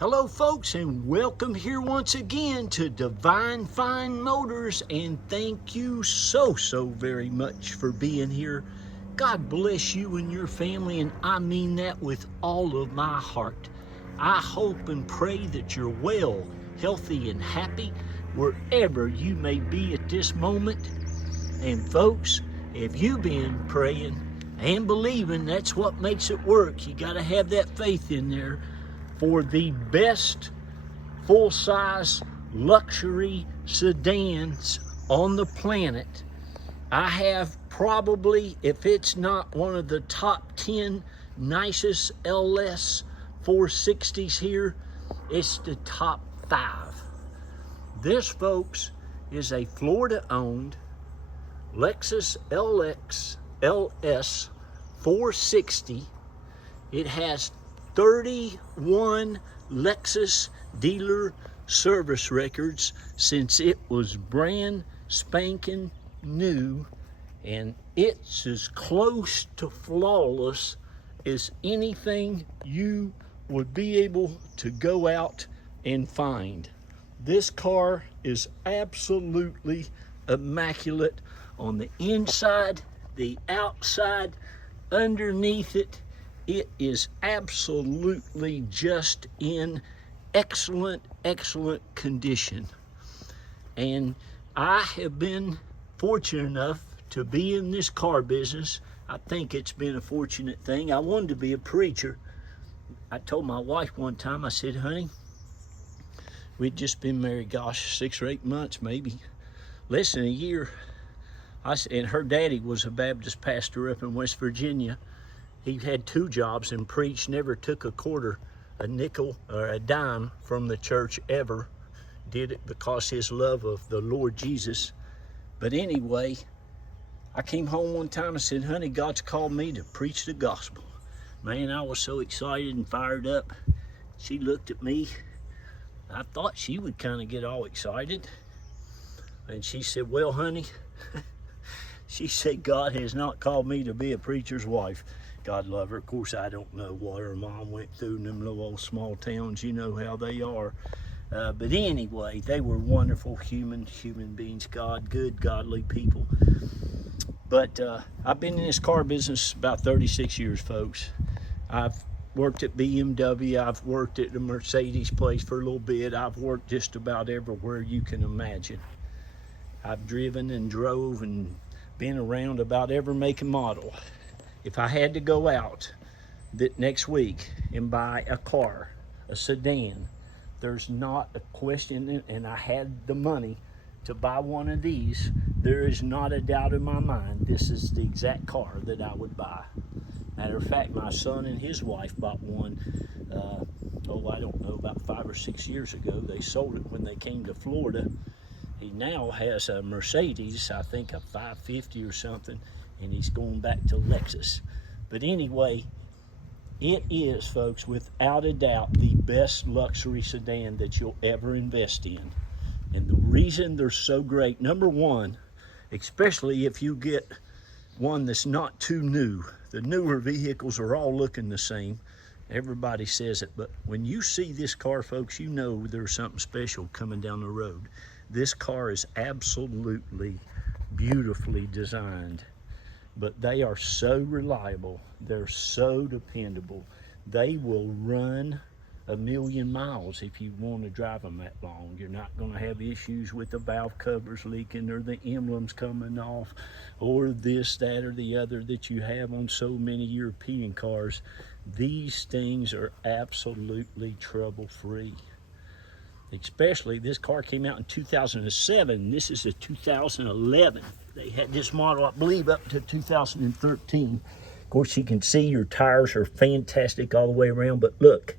Hello folks, and welcome here once again to Divine Fine Motors, and thank you so very much for being here. God bless you and your family, and I mean that with all of my heart. I hope and pray that you're well, healthy, and happy wherever you may be at this moment. And folks, if you've been praying and believing, that's what makes it work. You got to have that faith in there for the best full-size luxury sedans on the planet. I have probably, if it's not one of the top 10 nicest LS460s here, it's the top 5. This, folks, is a Florida-owned Lexus LS460. It has 31 Lexus dealer service records since it was brand spanking new, and it's as close to flawless as anything you would be able to go out and find. This car is absolutely immaculate on the inside, the outside, underneath it. It is absolutely just in excellent condition. And I have been fortunate enough to be in this car business. I think it's been a fortunate thing. I wanted to be a preacher. I told my wife one time, I said, honey, we'd just been married, 6 or 8 months, maybe less than a year. And her daddy was a Baptist pastor up in West Virginia. He had 2 jobs and preached, never took a quarter, a nickel, or a dime from the church ever. Did it because his love of the Lord Jesus. But anyway, I came home one time and said, honey, God's called me to preach the gospel. Man, I was so excited and fired up. She looked at me. I thought she would kind of get all excited. And she said, well, honey, she said, God has not called me to be a preacher's wife. God love her. Of course, I don't know what her mom went through in them little old small towns. You know how they are. But anyway, they were wonderful human beings. Good, godly people. But I've been in this car business about 36 years, folks. I've worked at BMW. I've worked at the Mercedes place for a little bit. I've worked just about everywhere you can imagine. I've driven and drove and been around about every make and model. If I had to go out next week and buy a car, a sedan, there's not a question, and I had the money to buy one of these, there is not a doubt in my mind this is the exact car that I would buy. Matter of fact, my son and his wife bought one, I don't know, about 5 or 6 years ago. They sold it when they came to Florida. He now has a Mercedes, I think a 550 or something, and he's going back to Lexus. But anyway, it is, folks, without a doubt, the best luxury sedan that you'll ever invest in. And the reason they're so great, number one, especially if you get one that's not too new. The newer vehicles are all looking the same. Everybody says it, but when you see this car, folks, you know there's something special coming down the road. This car is absolutely beautifully designed. But they are so reliable, they're so dependable. They will run 1,000,000 miles if you want to drive them that long. You're not going to have issues with the valve covers leaking or the emblems coming off or this, that, or the other that you have on so many European cars. These things are absolutely trouble-free. Especially, this car came out in 2007. This is a 2011. They had this model, I believe, up to 2013. Of course, you can see your tires are fantastic all the way around, but look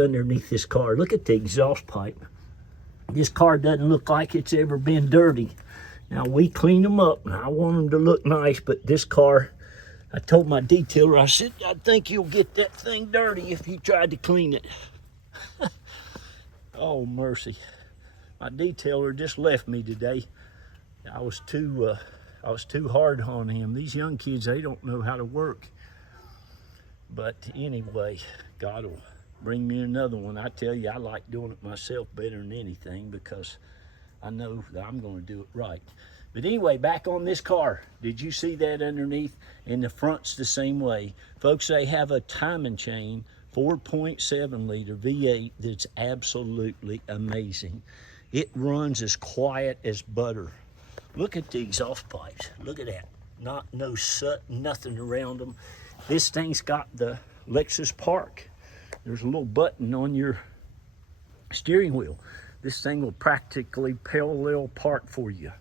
underneath this car. Look at the exhaust pipe. This car doesn't look like it's ever been dirty. Now, we clean them up, and I want them to look nice, but this car, I told my detailer, I said, I think you'll get that thing dirty if you tried to clean it. Oh, mercy. My detailer just left me today. I was too hard on him. These young kids, they don't know how to work. But anyway, God will bring me another one. I tell you, I like doing it myself better than anything because I know that I'm going to do it right. But anyway, back on this car. Did you see that underneath? And the front's the same way. Folks, they have a timing chain, 4.7 liter V8 that's absolutely amazing. It runs as quiet as butter. Look at the exhaust pipes. Look at that. No soot, nothing around them. This thing's got the Lexus Park. There's a little button on your steering wheel. This thing will practically parallel park for you.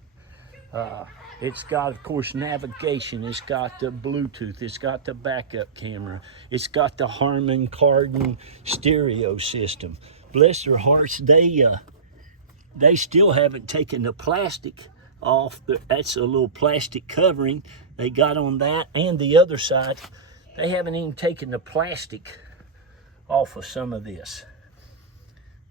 It's got, of course, navigation. It's got the Bluetooth. It's got the backup camera. It's got the Harman Kardon stereo system. Bless their hearts, they still haven't taken the plastic off. That's a little plastic covering they got on that, and the other side, they haven't even taken the plastic off of some of this.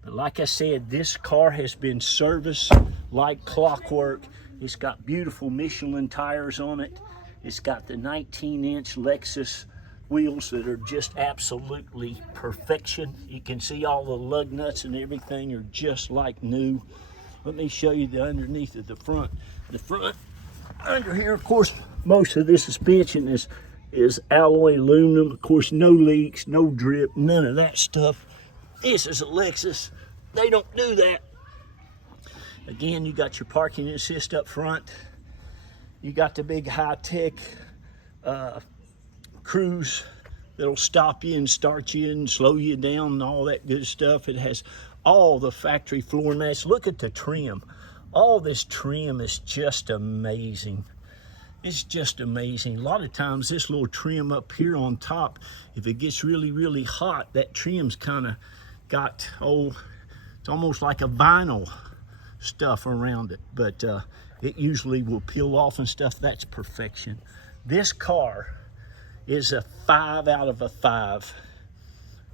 But like I said, this car has been serviced like clockwork. It's got beautiful Michelin tires on it. It's got the 19-inch Lexus wheels that are just absolutely perfection. You can see all the lug nuts and everything are just like new. Let me show you the underneath of the front. The front under here, of course, most of this suspension is alloy aluminum. Of course, no leaks, no drip, none of that stuff. This is a Lexus. They don't do that. Again, you got your parking assist up front. You got the big high-tech cruise that'll stop you and start you and slow you down and all that good stuff. It has all the factory floor mats. Look at the trim. All this trim is just amazing. It's just amazing. A lot of times this little trim up here on top, if it gets really, really hot, that trim's kind of got, it's almost like a vinyl stuff around it, but it usually will peel off and stuff. That's perfection. This car is a 5 out of a 5.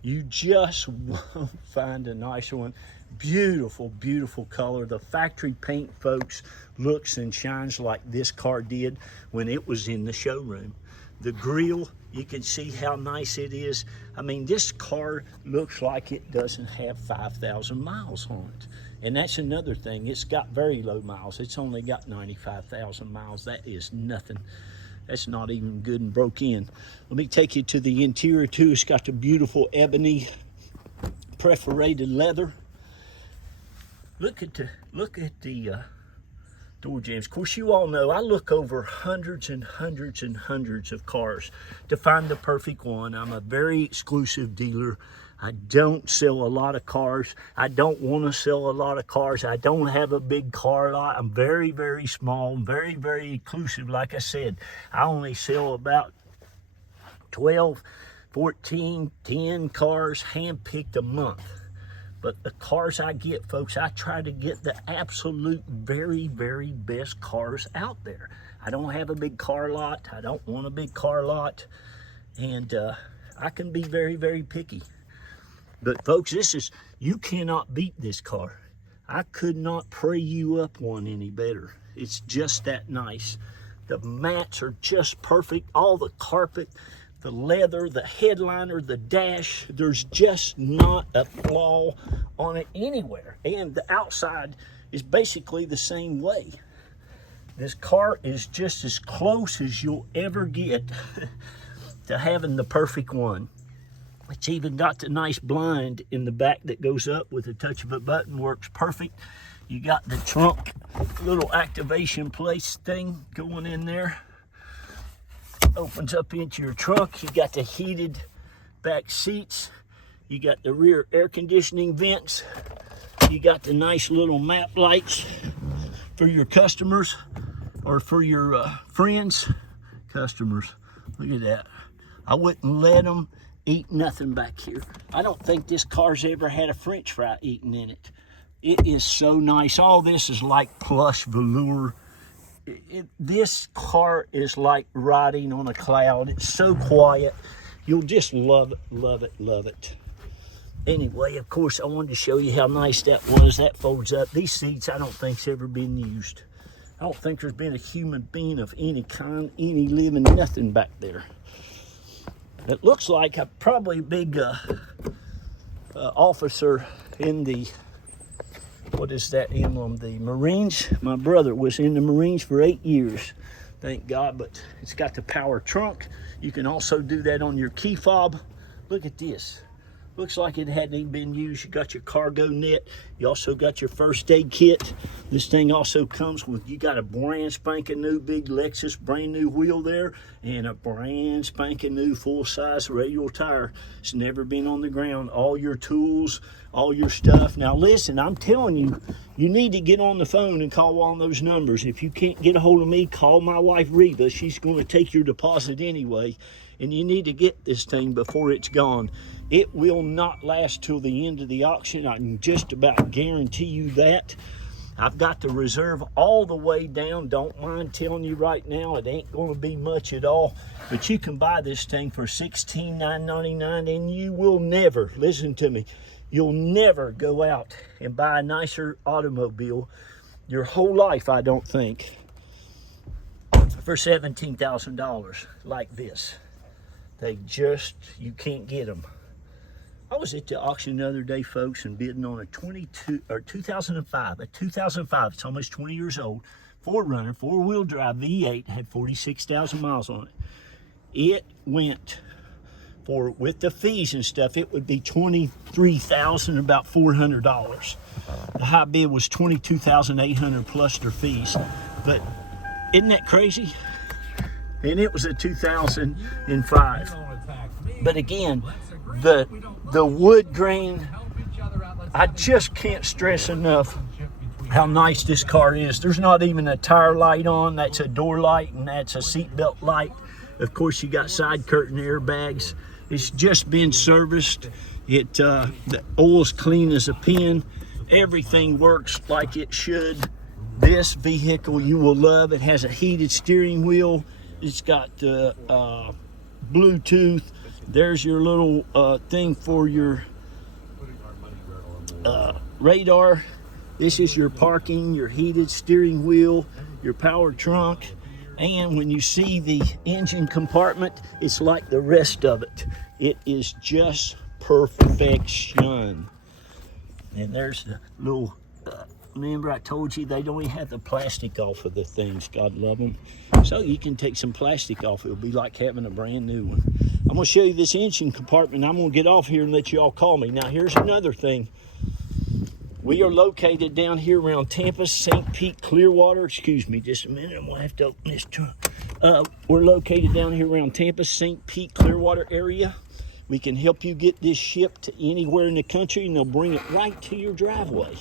You just won't find a nicer one. Beautiful, beautiful color. The factory paint, folks, looks and shines like this car did when it was in the showroom. The grille, you can see how nice it is. I mean, this car looks like it doesn't have 5,000 miles on it. And that's another thing. It's got very low miles. It's only got 95,000 miles. That is nothing. That's not even good and broke in. Let me take you to the interior too. It's got the beautiful ebony perforated leather. Look at the door jambs. Of course, you all know I look over hundreds and hundreds and hundreds of cars to find the perfect one. I'm a very exclusive dealer. I don't sell a lot of cars. I don't want to sell a lot of cars. I don't have a big car lot. I'm very, very small, very, very exclusive. Like I said, I only sell about 12, 14, 10 cars handpicked a month. But the cars I get, folks, I try to get the absolute very, very best cars out there. I don't have a big car lot. I don't want a big car lot. And I can be very, very picky. But folks, you cannot beat this car. I could not pray you up one any better. It's just that nice. The mats are just perfect. All the carpet, the leather, the headliner, the dash, there's just not a flaw on it anywhere. And the outside is basically the same way. This car is just as close as you'll ever get to having the perfect one. It's even got the nice blind in the back that goes up with a touch of a button, works perfect. You got the trunk little activation place thing going in there. Opens up into your trunk. You got the heated back seats. You got the rear air conditioning vents. You got the nice little map lights for your customers or for your friends. Customers, look at that. I wouldn't let them eat nothing back here. I don't think this car's ever had a French fry eaten in it. It is so nice. All this is like plush velour. This car is like riding on a cloud. It's so quiet. You'll just love it, love it, love it. Anyway, of course, I wanted to show you how nice that was. That folds up. These seats I don't think's ever been used. I don't think there's been a human being of any kind, any living, nothing back there. It looks like probably a big officer in the, what is that emblem? The Marines. My brother was in the Marines for 8 years, thank God, but it's got the power trunk. You can also do that on your key fob. Look at this. Looks like it hadn't even been used. You got your cargo net. You also got your first aid kit. This thing also comes with, you got a brand spanking new big Lexus brand new wheel there and a brand spanking new full-size radial tire. It's never been on the ground. All your tools, all your stuff. Now listen, I'm telling you, you need to get on the phone and call on those numbers. If you can't get a hold of me, call my wife Reba. She's going to take your deposit anyway. And you need to get this thing before it's gone. It will not last till the end of the auction. I can just about guarantee you that. I've got the reserve all the way down. Don't mind telling you right now, it ain't going to be much at all. But you can buy this thing for $16,999, and you will never, listen to me, you'll never go out and buy a nicer automobile your whole life, I don't think, for $17,000 like this. They just, you can't get them. I was at the auction the other day, folks, and bidding on a 2005, it's almost 20 years old, 4Runner, four-wheel drive V8, had 46,000 miles on it. It went for, with the fees and stuff, it would be $23,000, about $400. The high bid was $22,800 plus their fees. But isn't that crazy? And it was a 2005. But again, the wood grain, I just can't stress enough how nice this car is. There's not even a tire light on. That's a door light, and that's a seatbelt light. Of course, you got side curtain airbags. It's just been serviced. The oil's clean as a pin. Everything works like it should. This vehicle you will love. It has a heated steering wheel. It's got Bluetooth. There's your little thing for your radar. This is your parking, your heated steering wheel, your power trunk. And when you see the engine compartment, it's like the rest of it. It is just perfection. And there's the little, remember I told you they don't even have the plastic off of the things, God love them. So you can take some plastic off. It'll be like having a brand new one. I'm gonna show you this engine compartment. I'm gonna get off here and let you all call me. Now here's another thing. We are located down here around Tampa, St. Pete, Clearwater. Excuse me just a minute, I'm gonna have to open this trunk. We're located down here around Tampa, St. Pete, Clearwater area. We can help you get this shipped to anywhere in the country, and they'll bring it right to your driveway.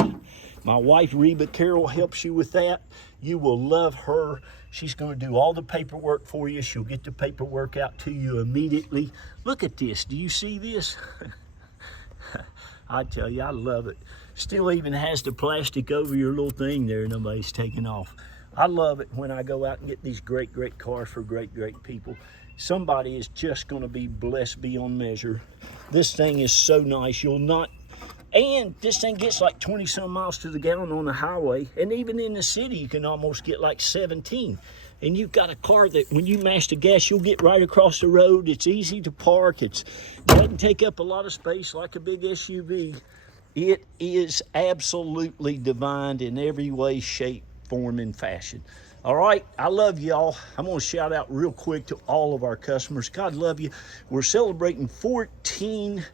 My wife, Reba Carroll, helps you with that. You will love her. She's going to do all the paperwork for you. She'll get the paperwork out to you immediately. Look at this. Do you see this? I tell you, I love it. Still even has the plastic over your little thing there. Nobody's taking off. I love it when I go out and get these great, great cars for great, great people. Somebody is just going to be blessed beyond measure. This thing is so nice. You'll not... And this thing gets like 20 some miles to the gallon on the highway. And even in the city, you can almost get like 17. And you've got a car that when you mash the gas, you'll get right across the road. It's easy to park. It doesn't take up a lot of space like a big SUV. It is absolutely divine in every way, shape, form, and fashion. All right, I love y'all. I'm going to shout out real quick to all of our customers. God love you. We're celebrating 14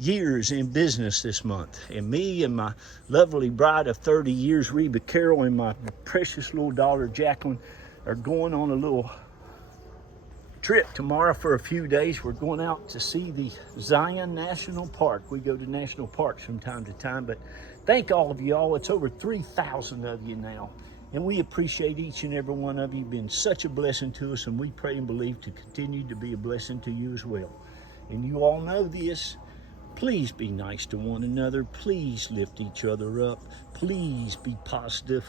years in business this month, and me and my lovely bride of 30 years, Reba Carroll, and my precious little daughter Jacqueline are going on a little trip tomorrow for a few days. We're going out to see the Zion National Park. We go to national parks from time to time, but thank all of y'all. It's over 3,000 of you now, and we appreciate each and every one of you. You've been such a blessing to us, and we pray and believe to continue to be a blessing to you as well. And you all know this. Please be nice to one another. Please lift each other up. Please be positive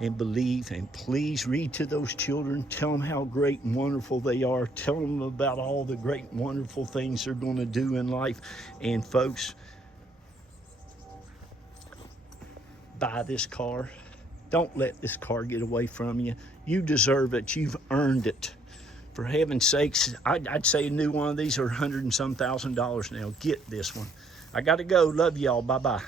and believe. And please read to those children. Tell them how great and wonderful they are. Tell them about all the great and wonderful things they're going to do in life. And folks, buy this car. Don't let this car get away from you. You deserve it. You've earned it. For heaven's sakes, I'd say a new one of these are $100 and some thousand now. Get this one. I got to go. Love y'all. Bye-bye.